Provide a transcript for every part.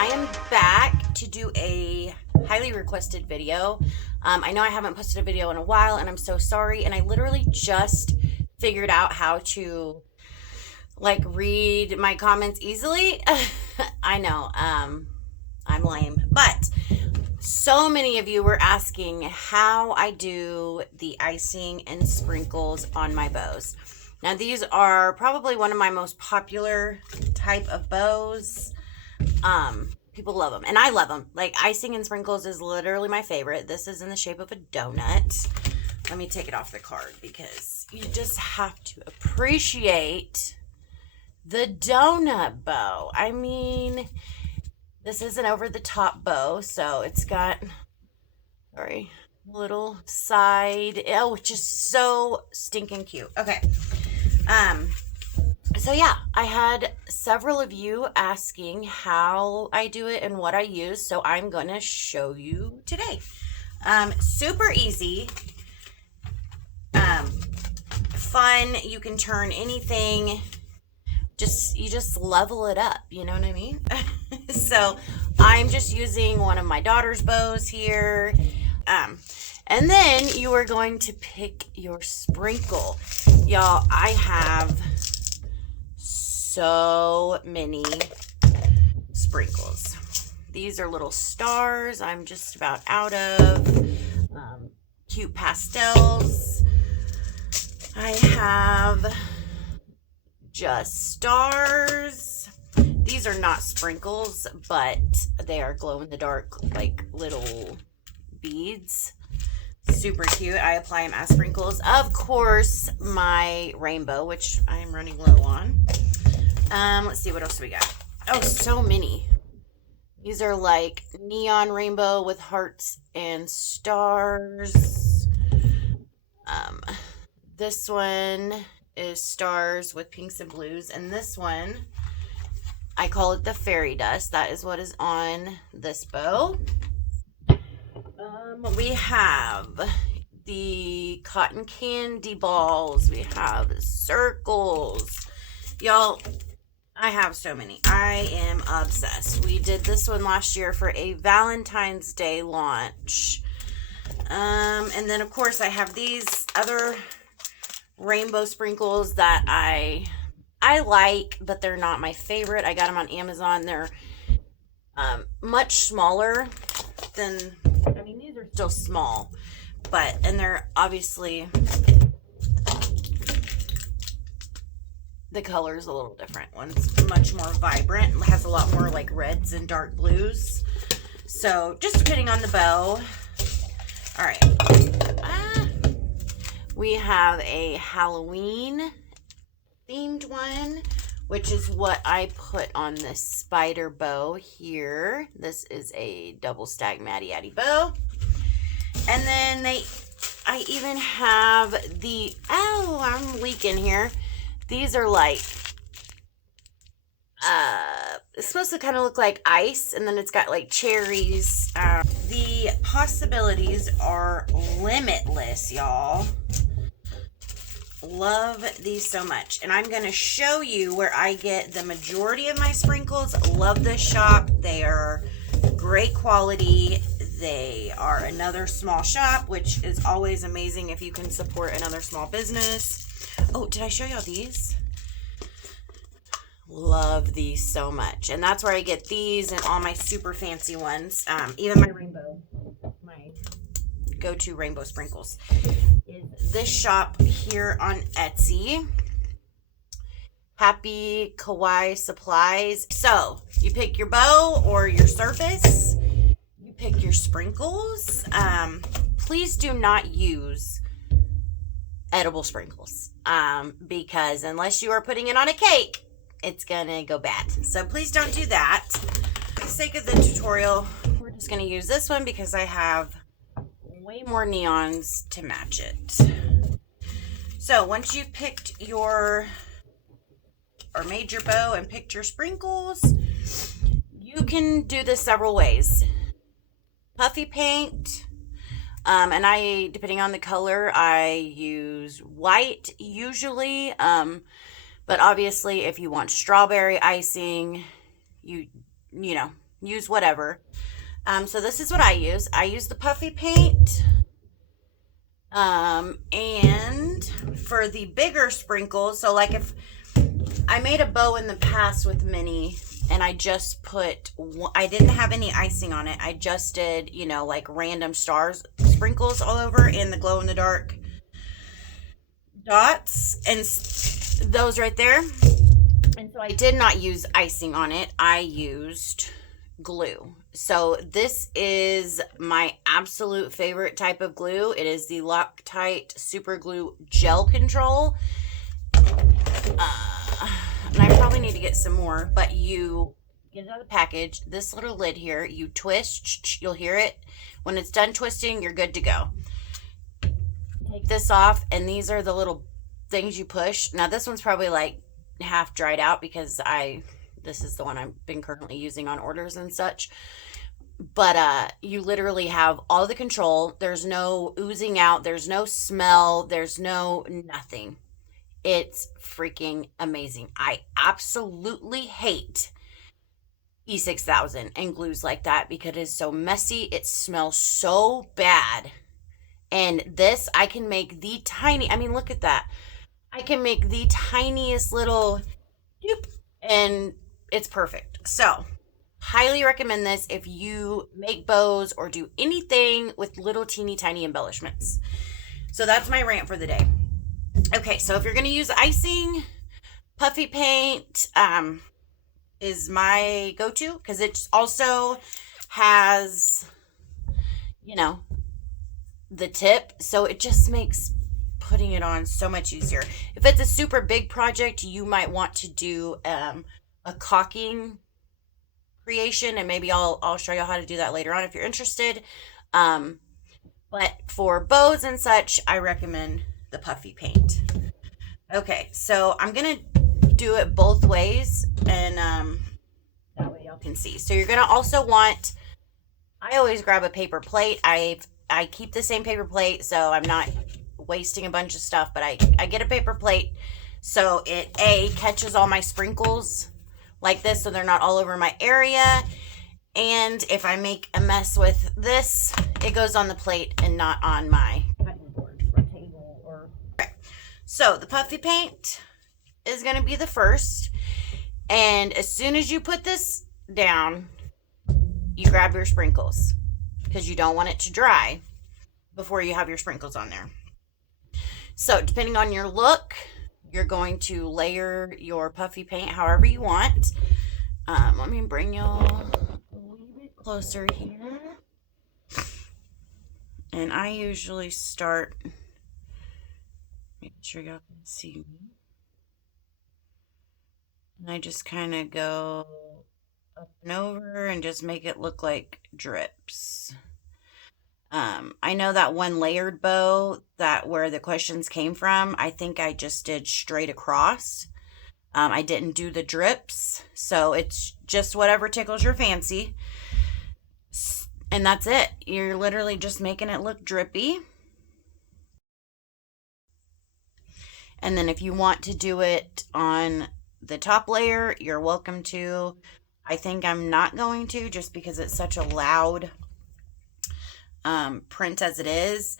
I am back to do a highly requested video. I know I haven't posted a video in a while and I'm so sorry, and I literally just figured out how to like read my comments easily. I know, I'm lame, but so many of you were asking how I do the icing and sprinkles on my bows. Now these are probably one of my most popular type of bows. People love them and I love them. Like, icing and sprinkles is literally my favorite. This is in the shape of a donut. Let me take it off the card because you just have to appreciate the donut bow. I mean, this is an over the top bow, so it's got, sorry, little side, oh, just so stinking cute. Okay. So yeah, I had several of you asking how I do it and what I use, so I'm gonna show you today. Super easy, fun. You can turn anything, you just level it up, you know what I mean? So I'm just using one of my daughter's bows here. And then you are going to pick your sprinkle. Y'all, I have so many sprinkles. These are little stars I'm just about out of. Cute pastels. I have just stars. These are not sprinkles, but they are glow in the dark, like little beads. Super cute. I apply them as sprinkles. Of course, my rainbow, which I'm running low on. Let's see, what else we got? Oh, so many. These are like neon rainbow with hearts and stars. This one is stars with pinks and blues, and this one, I call it the fairy dust. That is what is on this bow. We have the cotton candy balls. We have circles. Y'all, I have so many. I am obsessed. We did this one last year for a Valentine's Day launch. And then of course I have these other rainbow sprinkles that I like, but they're not my favorite. I got them on Amazon. They're much smaller than, I mean, these are still small, but, and they're obviously, the color is a little different. One's much more vibrant, has a lot more like reds and dark blues. So just depending on the bow. All right. We have a Halloween themed one, which is what I put on this spider bow here. This is a double stack Matty Addy bow. And then I even have the, oh, I'm leaking here. These are like, it's supposed to kind of look like ice, and then it's got like cherries. The possibilities are limitless, y'all. Love these so much. And I'm going to show you where I get the majority of my sprinkles. Love this shop. They are great quality. They are another small shop, which is always amazing if you can support another small business. Oh, did I show y'all these? Love these so much. And that's where I get these and all my super fancy ones. Even my rainbow, my go-to rainbow sprinkles, is this shop here on Etsy. Happy Kawaii Supplies. So you pick your bow or your surface, you pick your sprinkles. Please do not use edible sprinkles, because unless you are putting it on a cake, it's gonna go bad. So please don't do that. For the sake of the tutorial, we're just gonna use this one because I have way more neons to match it. So once you've picked your, or made your bow and picked your sprinkles, you can do this several ways. Puffy paint, and I, depending on the color, I use white usually, but obviously if you want strawberry icing, you know, use whatever. So this is what I use. I use the puffy paint. And for the bigger sprinkles, so like if I made a bow in the past with Minnie and I just put, I didn't have any icing on it. I just did, you know, like random stars, sprinkles all over in the glow in the dark dots and those right there. And so I did not use icing on it. I used glue. So this is my absolute favorite type of glue. It is the Loctite Super Glue Gel Control. And I probably need to get some more, but you get it out of the package. This little lid here, you twist, you'll hear it. When it's done twisting, you're good to go. Take this off, and these are the little things you push. Now this one's probably like half dried out because this is the one I've been currently using on orders and such. But you literally have all the control. There's no oozing out. There's no smell. There's no nothing. It's freaking amazing. I absolutely hate E6000 and glues like that because it is so messy. It smells so bad. And this, I can make the tiny, I mean, look at that. I can make the tiniest little doop, and it's perfect. So, highly recommend this if you make bows or do anything with little teeny tiny embellishments. So that's my rant for the day. Okay, so if you're going to use icing, puffy paint is my go-to because it also has, you know, the tip. So it just makes putting it on so much easier. If it's a super big project, you might want to do a caulking creation, and maybe I'll show you how to do that later on if you're interested. But for bows and such, I recommend the puffy paint. Okay, so I'm gonna do it both ways, and that way y'all can see. So you're gonna also want, I always grab a paper plate. I keep the same paper plate, so I'm not wasting a bunch of stuff, but I get a paper plate so it catches all my sprinkles like this so they're not all over my area. And if I make a mess with this, it goes on the plate and not on my cutting board or table. Okay. So the puffy paint is going to be the first. And as soon as you put this down, you grab your sprinkles because you don't want it to dry before you have your sprinkles on there. So depending on your look, you're going to layer your puffy paint however you want. Let me bring y'all a little bit closer here. And I usually start, make sure y'all can see me. And I just kind of go up and over and just make it look like drips. I know that one layered bow, that where the questions came from, I think I just did straight across. I didn't do the drips, so it's just whatever tickles your fancy. And that's it. You're literally just making it look drippy. And then if you want to do it on the top layer, you're welcome to. I think I'm not going to, just because it's such a loud print as it is.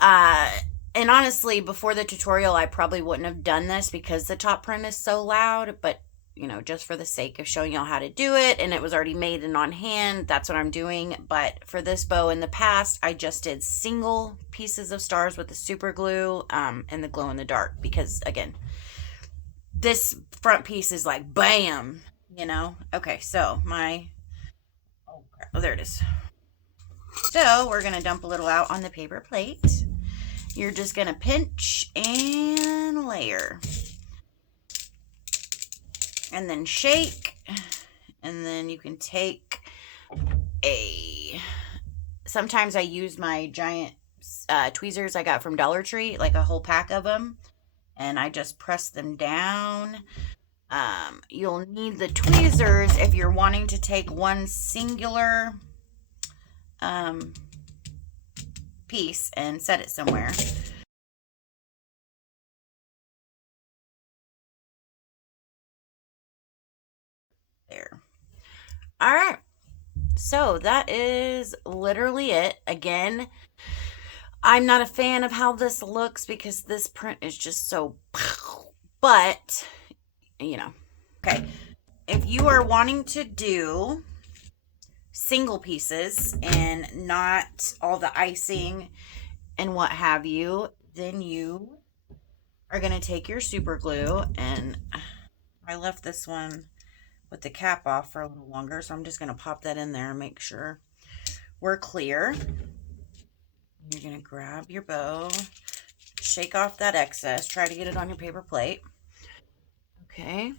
And honestly, before the tutorial, I probably wouldn't have done this because the top print is so loud, but you know, just for the sake of showing y'all how to do it, and it was already made and on hand, that's what I'm doing. But for this bow in the past, I just did single pieces of stars with the super glue and the glow in the dark, because again, this front piece is like bam, you know. Okay, so oh, there it is. So we're going to dump a little out on the paper plate. You're just going to pinch and layer. And then shake. And then you can take sometimes I use my giant tweezers I got from Dollar Tree, like a whole pack of them. And I just press them down. You'll need the tweezers if you're wanting to take one singular piece and set it somewhere. There. All right. So that is literally it. Again, I'm not a fan of how this looks because this print is just so, but you know. Okay. If you are wanting to do single pieces and not all the icing and what have you, then you are going to take your super glue, and I left this one with the cap off for a little longer, so I'm just going to pop that in there and make sure we're clear. You're going to grab your bow, shake off that excess, try to get it on your paper plate. Okay,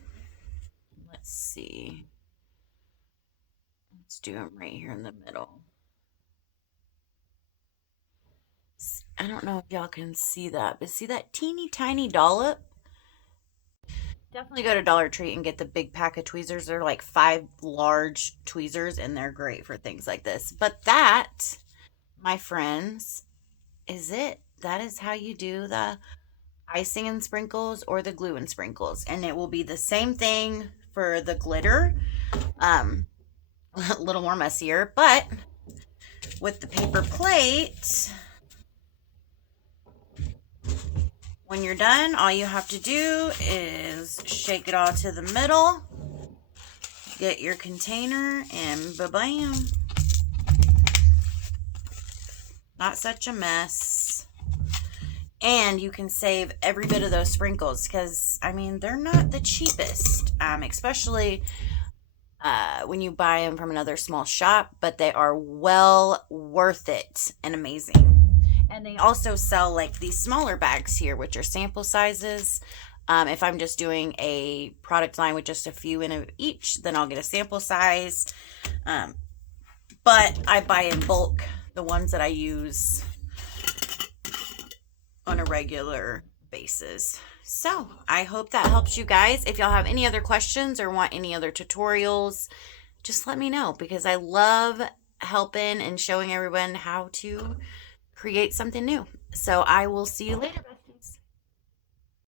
let's see. Let's do them right here in the middle. I don't know if y'all can see that, but see that teeny tiny dollop? Definitely go to Dollar Tree and get the big pack of tweezers. They're like 5 large tweezers, and they're great for things like this. But that, my friends, is it. That is how you do the icing and sprinkles or the glue and sprinkles. And it will be the same thing for the glitter. A little more messier, but with the paper plate, when you're done, all you have to do is shake it all to the middle, get your container, and ba-bam. Not such a mess. And you can save every bit of those sprinkles because, I mean, they're not the cheapest, especially when you buy them from another small shop, but they are well worth it and amazing. And they also sell like these smaller bags here, which are sample sizes. If I'm just doing a product line with just a few in each, then I'll get a sample size. But I buy in bulk the ones that I use on a regular basis. So I hope that helps you guys. If y'all have any other questions or want any other tutorials, just let me know because I love helping and showing everyone how to create something new. So I will see you later.